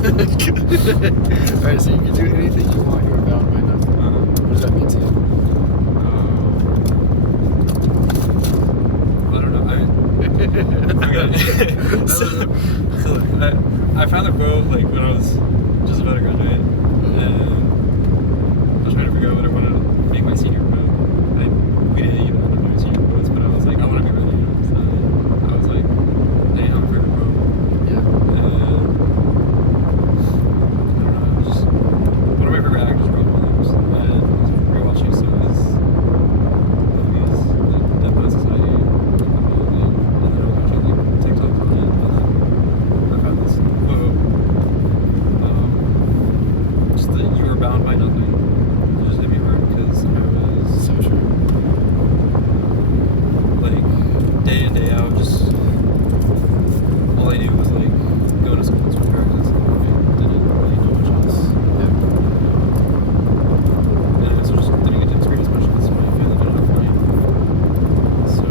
Alright, so you can do anything you want, you're bound by nothing. What does that mean to you? I don't know. I found the quote like when I was just about to graduate, and I was trying to figure out what I wanted to make my senior quote. We didn't even end up doing senior quotes, but I was like, I want to be ready. So I was like, dang, I'm a favorite quote. Yeah. I don't know. It was just one of my favorite actors, Robin Williams, and rewatching some of his movies, like Death by Society, and then I was watching like TikToks on it, and then I found this quote. Just that you are bound by nothing. It just hit me hard because I was So true. like day in, day out, just all I knew was like go to school and swim practice. I didn't really know much else. Yeah. And I also just didn't get to experience much because my family didn't have money. So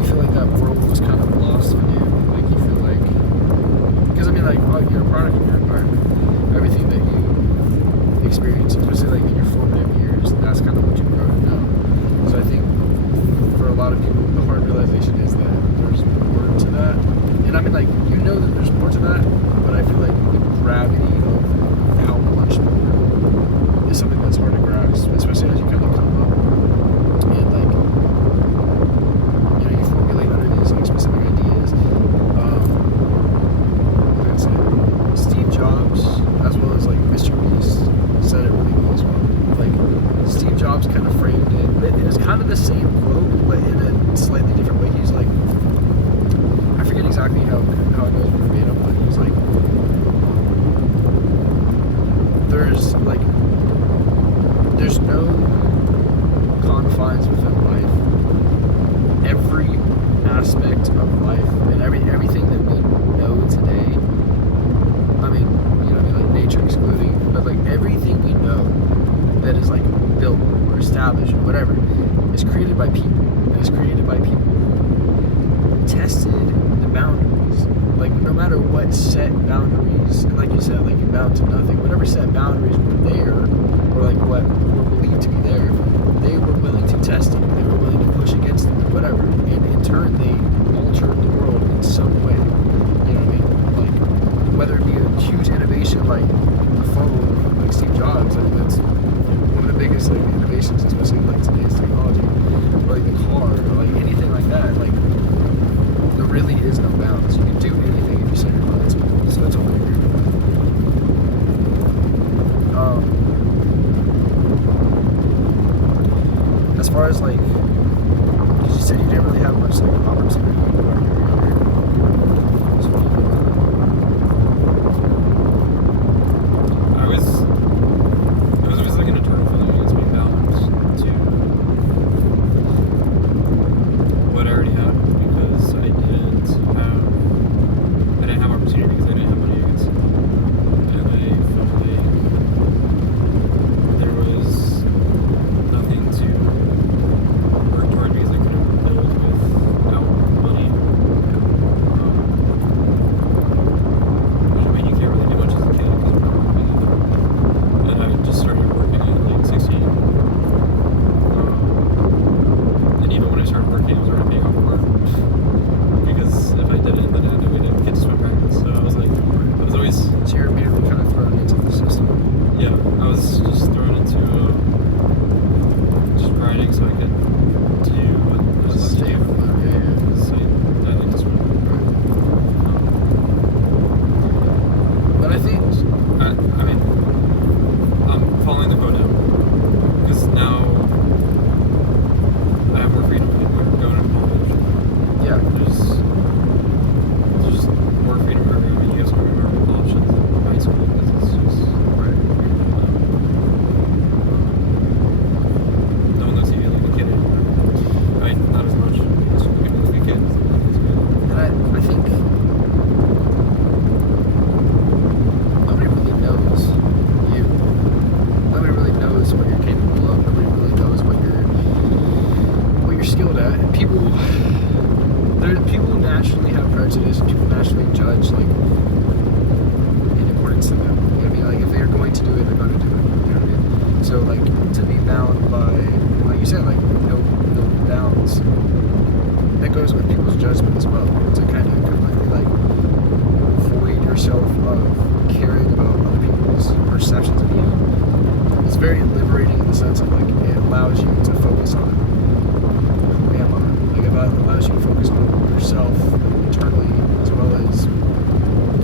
You feel like that world was kind of lost on you? Like you feel like... Because I mean like, you're a product of your environment. Everything that you experience, especially like in your formative years, that's kind of what you grow to know. So I think for a lot of people, the hard realization is that there's more to that. And I mean like, you know that there's more to that, but I feel like the gravity of how much more is something that's hard to grasp, especially as you kind of come up. And like, you know, you formulate under these like specific ideas. What did I say? Steve Jobs, as well as like Mr. Beast, said it really well as well. Like Steve Jobs kind of framed it. It is kind of the same quote, but in a slightly different way. He's like, I forget exactly how it goes verbatim, but he's like, there's no confines within life. Every aspect of life and everything that we know today, I mean, you know, like nature excluding, but like everything we know that is like built or established or whatever is created by people. And it's created by people who tested the boundaries. Like no matter what set boundaries, and like you said, like you're bound to nothing. Whatever set boundaries were there, or like what were believed to be there, they were willing to test them. They were willing to push against them, or whatever. And in turn, they altered the world in some way. You know what I mean? Like whether it be a huge innovation like the phone, like Steve Jobs. I mean that's one of the biggest like innovations, especially like today's technology, or like the car, or like anything like that. Like there really is no bounds. You can do anything if you set your mind to it. So I totally agree with that. As far as like, because you said you didn't really have much like opportunity when you were younger. yourself of caring about other people's perceptions of you, it's very liberating in the sense of like it allows you to focus on who am I? Like it allows you to focus on yourself internally as well as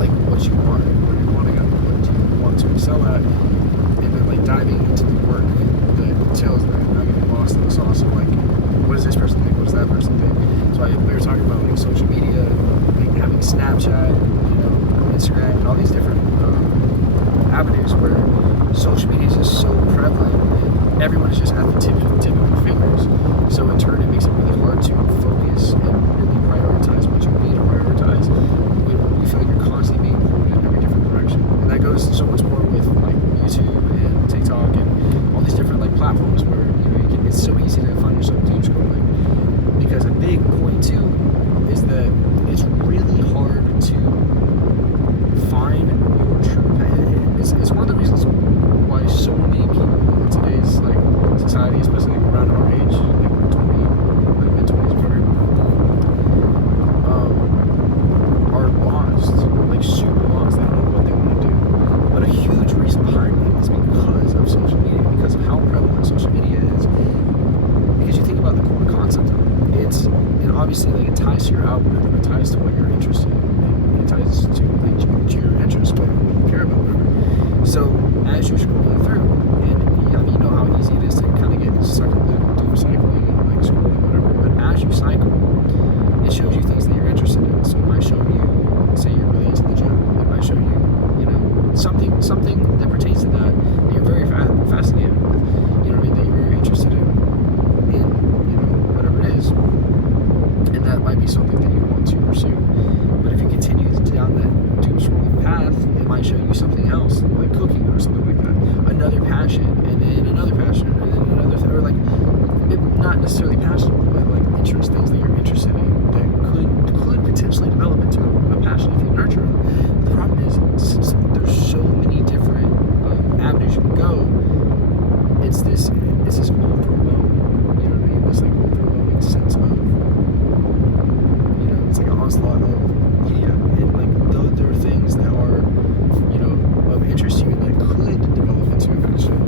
like what you want, where you want to go, what do you want to excel at, and then like diving into the work that entails that, not getting lost in the sauce of like, what does this person think, what does that person think. So we were talking about like social media, like having Snapchat, you know, Instagram, and all these different avenues where social media is just so prevalent and everyone is just at the tip of your fingers. So in turn, it makes it really hard to focus and really prioritize what you need to prioritize when you feel like you're constantly being pulled in every different direction. And that goes so much more with like YouTube and TikTok and all these different like platforms where you know it's so easy to find yourself doom scrolling. Because a big point too is that it's really hard to find your true path. It's one of the reasons why so many people in today's like society, especially like, around our age, like 20, like mid-20s, whatever, are lost, like super lost. They don't know what they want to do. But a huge reason behind it is because of social media, because of how prevalent social media is. Because you think about the core concept of it, it obviously like it ties to your algorithm, it ties to what you're interested in, it ties to like your interests, what you care about, whatever. So as you're scrolling through, and I mean, you know how easy it is to kind of get sucked into doom cycling and like scrolling, whatever. But as you cycle, it shows you things that you're interested in. So it might show you, say you're really into the gym. It might show you, you know, something that pertains to that you're very fascinated with. You know what I mean? That you're very interested in you know, whatever it is. And that might be something that you want to pursue. But if you continue down that doom scrolling path, it might show you something else, like cooking or something like that. Another passion, and then another passion, and then another or like not necessarily passion, but like interest, things that you're interested in that could potentially develop into a passion if you nurture them. The problem is since there's so many different avenues you can go, it's this overwhelming, you know what I mean? This like overwhelming sense of, you know, it's like an onslaught of media, and like though there are things that are, you know, of interest to you that could develop into a passion,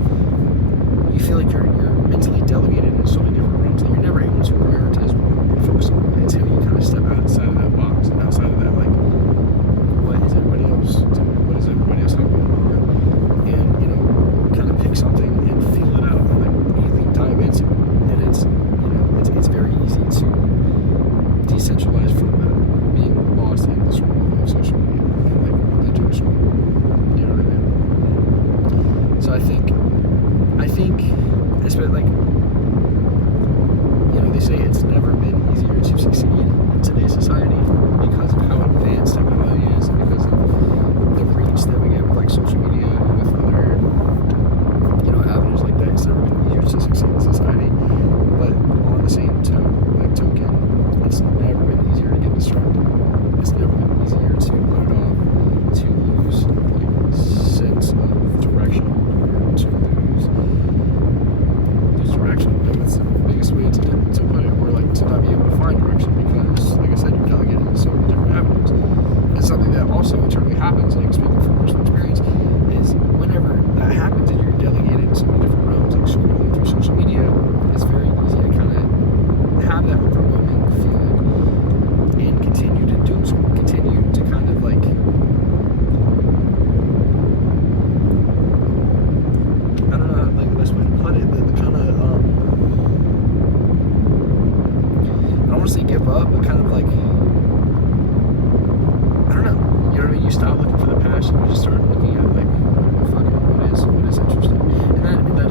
you feel like you're mentally delegated in so many different realms that you're never able to prioritize one and focus on one until you kind of step outside of that box and outside of that, like, what is everybody else doing? What is everybody else like going on? And, you know, kind of pick something and feel it out and like really dive into it. And it's, you know, it's very easy to decentralize from that, being lost in the scroll of social media and like the doom scroll. You know what I mean? So I think especially like, you know, they say it's never been easier to succeed in today's society because of how advanced technology is and because of the reach that we get with like social media and with other, you know, avenues like that. It's never been easier to succeed in society, but on the same token, it's never been easier to get distracted. It's never been easier to put it off, to lose like sense of direction, or to lose direction. Like that's the biggest way to put it, or like to not be able to find direction because, like I said, you're delegated in so many different avenues. And something that also internally happens, like speaking from personal experience, is whenever that happens and you're delegated in so many different realms, like scrolling through social media, it's very easy to kind of have that overwhelming feeling and continue to doom scroll, continue to kind of like, I don't know like the best way to put it, but the kind of I don't want to say give up, but kind of like, I don't know, you know what I mean? You stop looking for the passion, you just start looking at like, fuck it, what is interesting, and that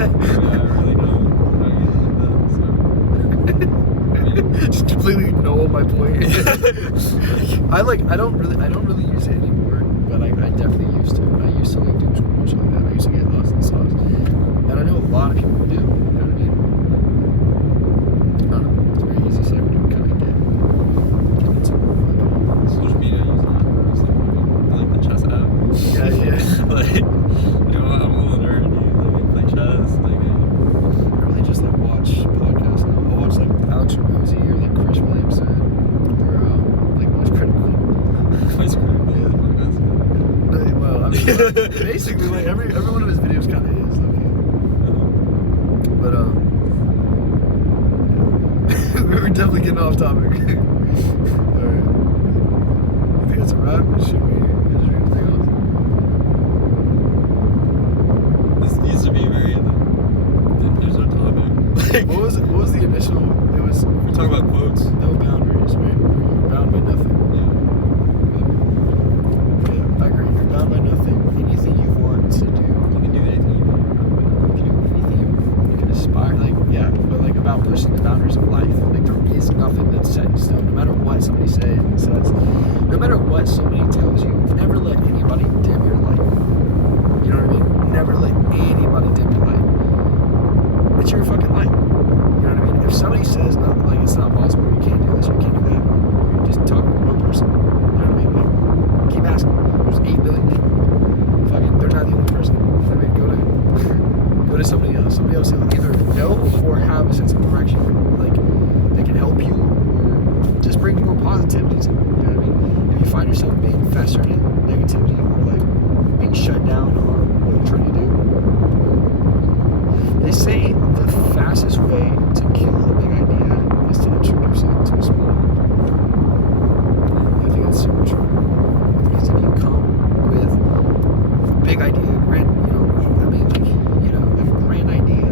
really don't. I don't get like that, so. Just completely know my point. I don't really use it anymore, but I definitely used to. I used to like do school shit like that. I used to get lost in the sauce, and I know a lot of people do. You know what I mean? I don't know. It's very easy, so I would kind of get into Social media, I like the chess app. yeah. Like, you know, I'm a little nerd, dude. Like, I play chess. Like, I really just like watch podcasts. I'll watch like Alex Ramosi or like Chris Williamson or like What's Critical. Vice Critical. Yeah. Well, I mean, basically, like every one of his videos kind of is. Okay. But we were definitely getting off topic. All right. I think that's a wrap. Or should we do anything else? This needs to be very. There's no topic. Like, what was the initial? It was We talk about quotes. no boundaries, right? You're bound by nothing. Yeah, I agree. You're bound by nothing. Anything you want to do, You can do anything you want. you can do anything you can aspire. Like, yeah, but like about pushing the boundaries of life. Like there is nothing that's set in stone. No matter what somebody says, no matter what somebody tells you, never let anybody dim your light. You know what I mean? Never let anybody dim your light. It's your fucking light. You know what I mean? If somebody says nothing, like it's not possible, you can't do this, you can't do that, you're just talking to one person. You know what I mean? Like, keep asking. There's 8 billion people. Fucking, they're not the only person. You know what I mean? Go to somebody else. Somebody else will either know or have a sense of direction. Like, they can help you or just bring more positivity to it. You know what I mean? If you find yourself being festered in negativity or like being shut down on what you're trying to do, they say the fastest way to kill a big idea is to introduce it to a small one. I think that's super true. Because if you come with a big idea, grand, like a grand idea.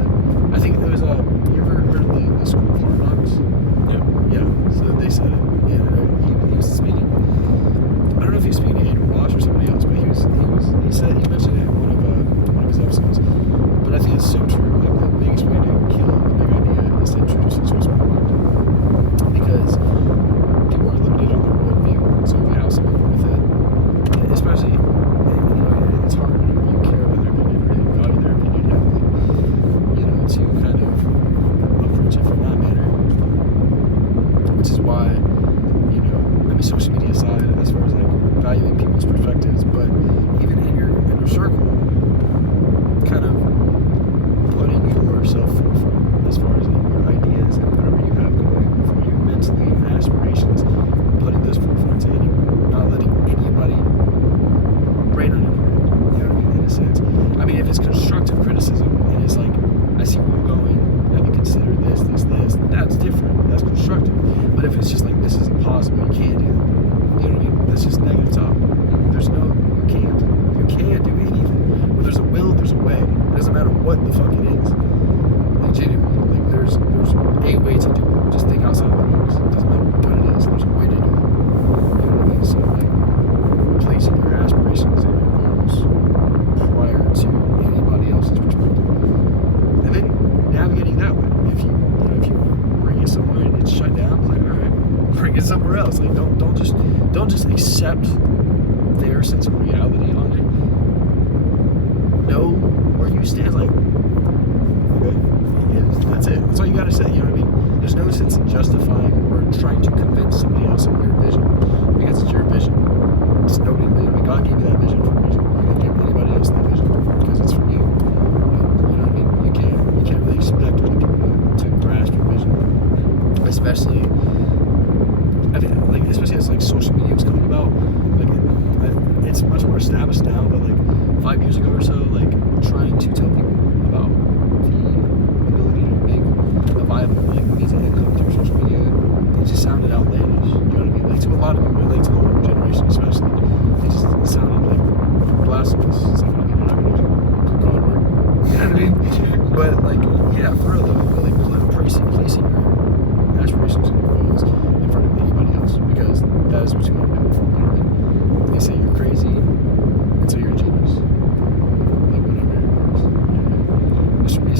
I think there was you ever heard of the School of Hard Knocks? Yeah. So they said it. Yeah, he was speaking. I don't know if he was speaking to Andrew Walsh or somebody else, but he mentioned it in one of his episodes. But I think it's so true. Like the biggest way to kill a big idea is to introduce it to a small one. Because people are limited on their worldview. So if you have someone with it, especially, it's hard whenever you care about their opinion or you value their opinion heavily, to kind of approach it from that manner. Which is why, social media aside, as far as like valuing people's perspectives, but even in your inner circle, kind of putting yourself forefront as far as like your ideas and whatever you have going for you mentally and aspirations, putting those forefront to anyone, not letting anybody rain on your parade, you know what I mean, in a sense. I mean, if it's constructive criticism and it's like, I see where you're going, have you considered this, that's different, that's constructive. But if it's just like, this isn't possible, you can't do it, you know what I mean, that's just negative talk. You can't do anything. But there's a will, there's a way. It doesn't matter what the fuck it is. Like, genuinely, like there's a way to do it. Just think outside of the box. It doesn't matter what it is, there's a way to do it. You know what I mean? So like placing your aspirations and your goals prior to anybody else's perspective. And then navigating that way. If you bring it somewhere and it's shut down, it's like, alright, bring it somewhere else. Like don't just accept their sense of reality on it. Know where you stand, like, okay, yeah, that's it. That's all you gotta say, you know what I mean? There's no sense in justifying or trying to convince somebody else of your vision, because it's your vision. It's nobody, God gave you that vision for a reason. You're gonna give anybody else that vision because it's for you. You know what I mean? You can't really expect other people to grasp your vision, especially. I think, like, especially as like social media was coming about, like it's much more established now, but like 5 years ago or so, like trying to tell people about the ability to make a viable like means of income through social media, it just sounded outlandish. You know what I mean? Like to a lot of people, like to the older generation especially, it just sounded like blasphemous. So I'm not gonna do God work. You know what I mean? But like, yeah, for real though, really placing your aspirations and your goals in front of anybody else, because that is what you want to do. You know what I mean? They say you're crazy until you're a genius. Like whatever your goals. You know what I mean? Mr. Beast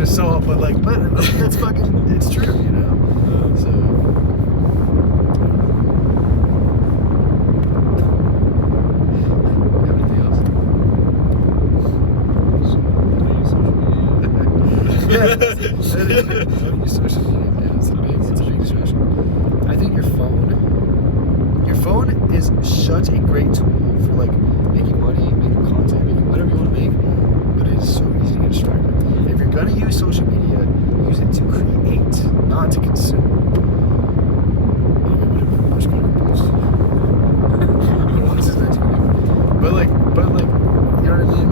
brain of salt, but that's fucking, it's true, you know? So. You have anything else? Yeah, don't use social media, man. It's a big discussion. I think your phone is such a great tool for like making money, making content, making whatever you want to make, but it is so easy to get distracted. If you're gonna use social media, use it to create, not to consume. But you know what I mean?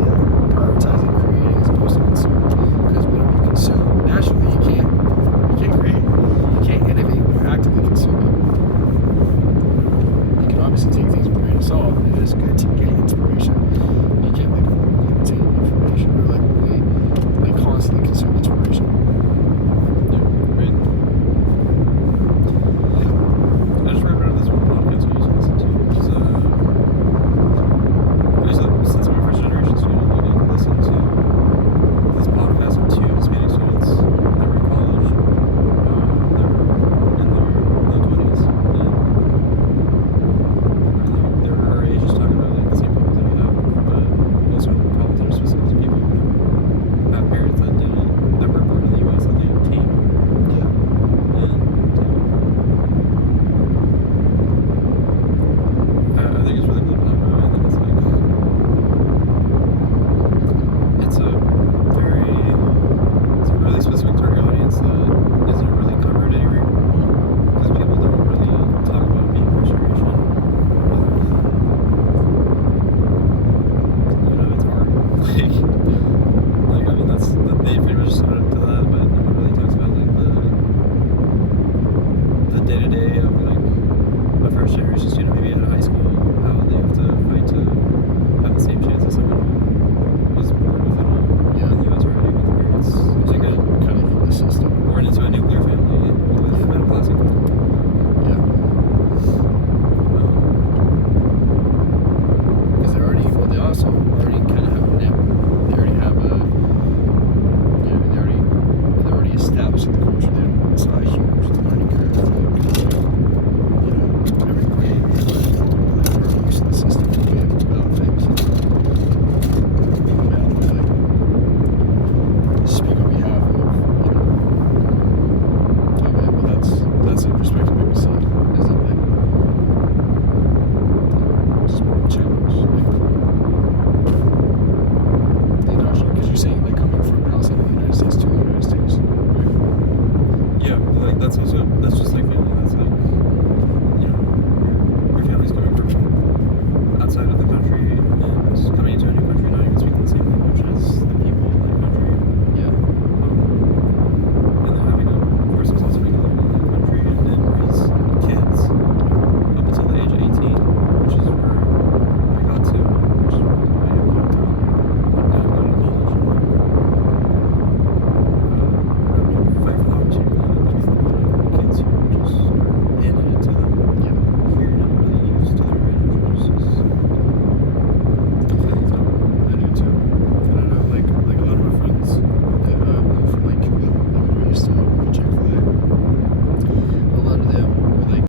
Yeah, prioritizing creating as opposed to consuming. Because whatever you consume, naturally you can't create. You can't innovate when you're actively consuming. You can obviously take things with a grain of salt, and it is good to get inspiration. You can't obtain information or constantly consume inspiration. Right. I just remember this one podcast I used to listen to. It was, since I'm a first generation student, I listened to this podcast with two Hispanic students that were in college. They were in their low 20s. They were our age, just talking about the same problems that we have, but also the problems that are specific to people who have parents that were born in the U.S. that they came. Yeah. I think it's really cool to talk about. I think it's a really specific target audience that isn't really covered anywhere, because people don't really talk about being first generation. You know, it's hard. I mean, they pretty much started to that, but no one really talks about the day-to-day of a first generation student, maybe in high school, how they have to fight to have the same chance as someone who was born with it all in the U.S. already with parents. Kind of in the system. Born into a nuclear family with middle class income. Yeah. Because they also